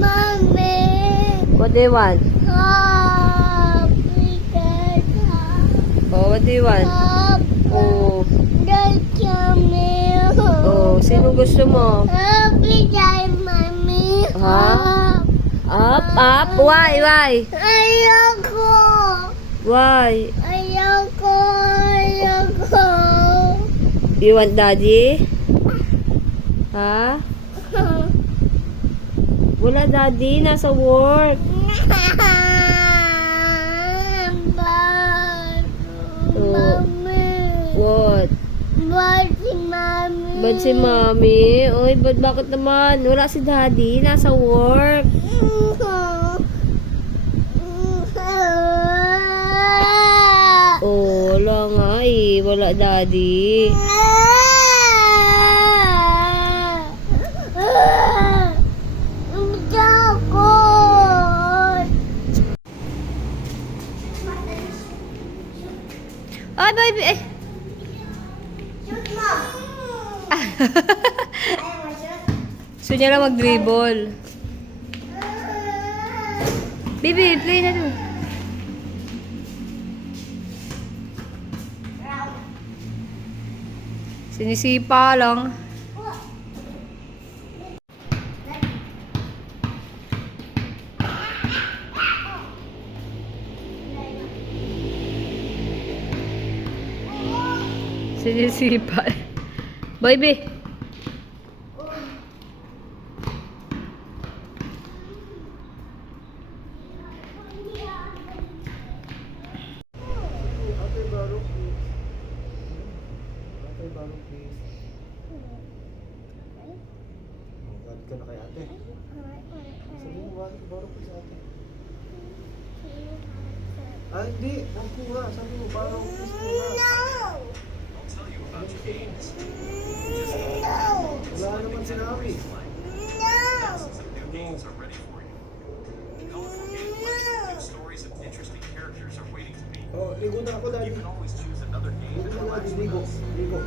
Mommy. What do you want? Oh, what do you want? Oh. Oh, sino gusto mo? Mommy. Ha? Up? Why? Ayoko. Why? Ayoko. You want daddy? Ha? Wala daddy, nasa work. Mommy. What? Mommy. Ba't si mommy? Oy, bakit naman? Wala si daddy, nasa work. Oh, wala nga eh. Wala daddy. Ay, baby. Eh. So niya lang mag-dribble. Baby, play na to. Sinisipa lang. Sinisipa. Baby. Galit ka na kay ate. Sabi mo, baro ko sa ate. Ah, hindi. Huwag ko nga. Sabi mo, baro ko sa wala naman sinabi. Oh, ligo na ako, daddy. Ligo na, daddy. Ligo.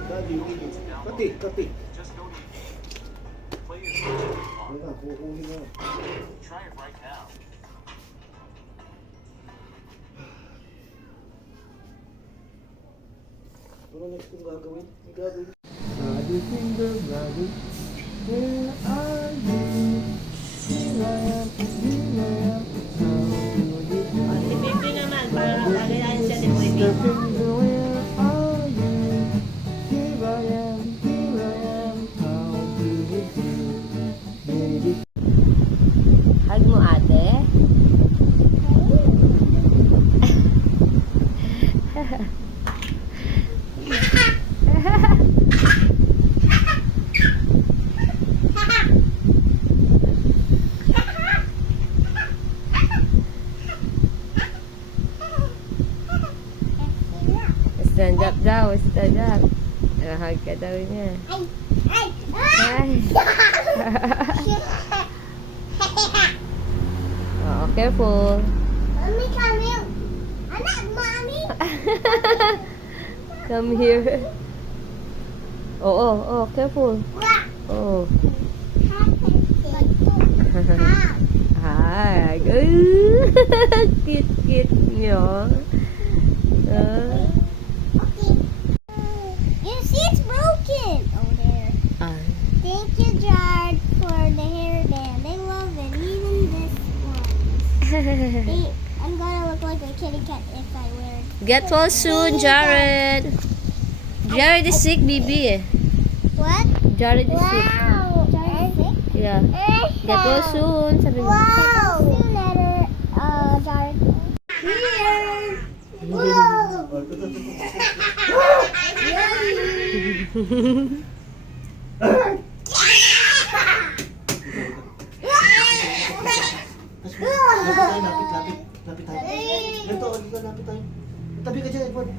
Daddy, ligo. Kati. Wala, kukuhin na. Ano next kong gagawin? Daddy finger, daddy. Where are you? Here I am. Si baby naman, para lagayan siya ni baby. Mr. Finger, where are you? Here I am. How do you do? Baby. Hug mo ate. Stand up daw, stand up. Nahag ka daw niya. Ay. Oh, careful. Mommy, come here. Anak, mommy. Come here. Oh, careful. Oh. Hi. Cute nyo. You see, it's broken. Oh, there. Thank you, Jared, for the hair band. They love it, even this one. I'm gonna look like a kitty cat if I wear it. Get well soon, Jared. Jared is sick, baby. What? Jared is sick. Wow. Jared sick? Yeah. Get well soon. Sabi mo. Wow. See you later, Jared. Here. Whoa. Lapit tayo. Ganito, lapit tayo. Tabi ka dyan, Edward.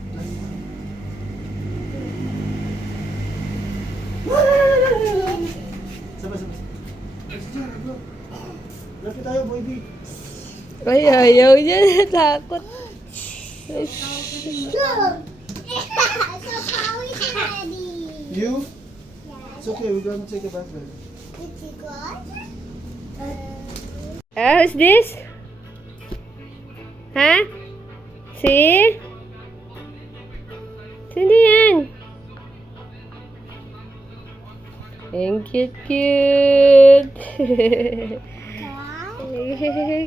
Sabay. Lapit tayo, boy B. Ay, ayaw niya. Takot. So, how is it ready? You? It's okay, we're gonna take a bath. Did you go? Who's this? Ha? See? Sino yan? Ang cute-cute.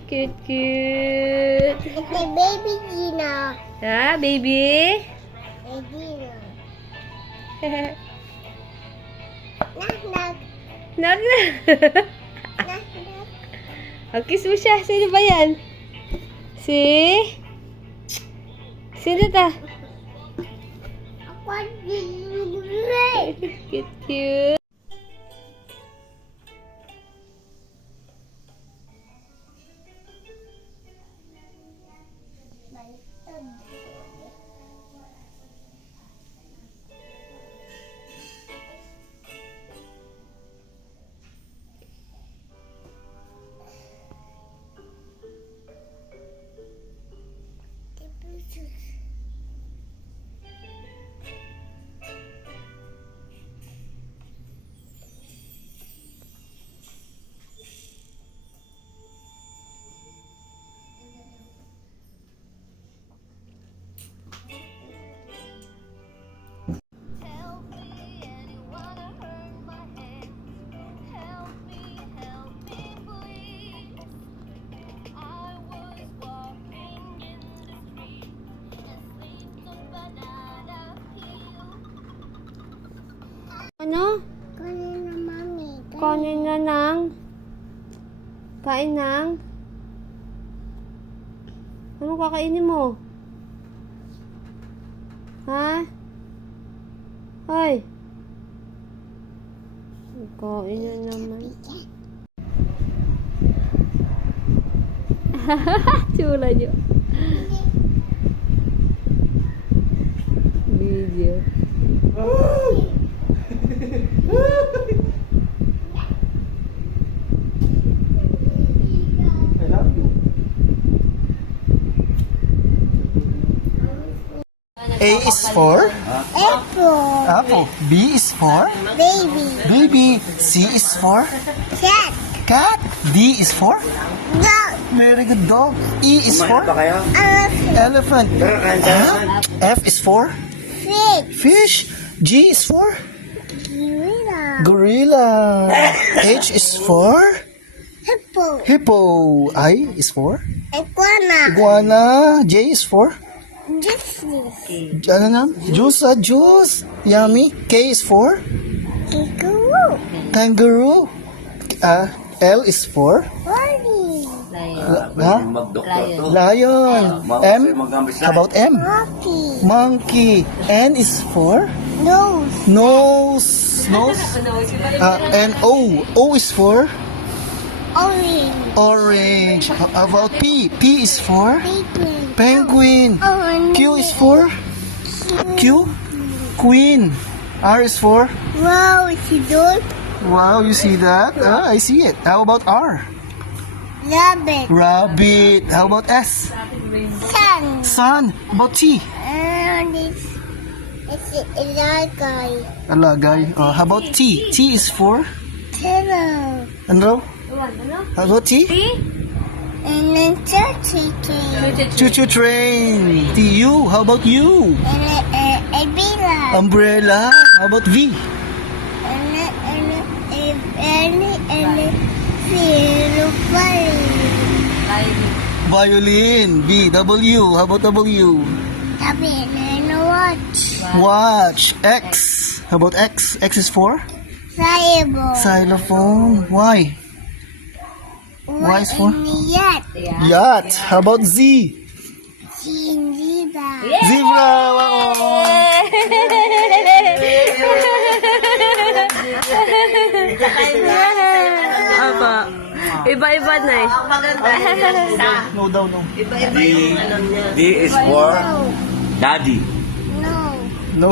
Cute-cute. It's a baby Gina. Ha, baby? A Gina. Knock, knock. Knock na. Knock, knock. Kiss mo siya. Sino ba yan? Si? Sino ta? Ako din great. Cute-cute. Ano? Kunin na mami. Kunin na ng... Kain ng... Ano kakainin mo? Ha? Hoy! Kain na naman. Chula nyo. Video. I love you. A is for Apple. apple. B is for Baby. baby. C is for Cat. cat. D is for Dog. very good dog. E is for Elephant. elephant. F is for Fish. fish. G is for Gorilla. gorilla. H is for Hippo. hippo. I is for Iguana. iguana. J is for Disney. ano na? Juice, juice. Yummy. K is for Kangaroo. kangaroo. L is for Bunny. huh? Lion. M. How about M? Monkey. Monkey. N is for Nose. nose. Nose. And O. O is for Orange. orange. How about P? P is for Penguin. penguin. Orange. Q is for Q. Queen. R is for Wow, she does. wow. You see that? I see it. How about R? Rabbit. Rabbit. How about S? Sun. Sun. How about T? And it's a little guy. Alagay. How about T? T is for Hello. ano? How about T? And then turkey cake. Choo-choo train. T-U. How about U? And a villa. Umbrella. How about V? And zero Violin. V. W. How about W? and a watch. Watch. X. How about X? X is for Fireball. xylophone. Y. Y is for Yacht. yacht. How about Z? Zebra. Zebra. Wow. Apa? Iba-iba na eh. No daw, no. D is for No. daddy. No. No.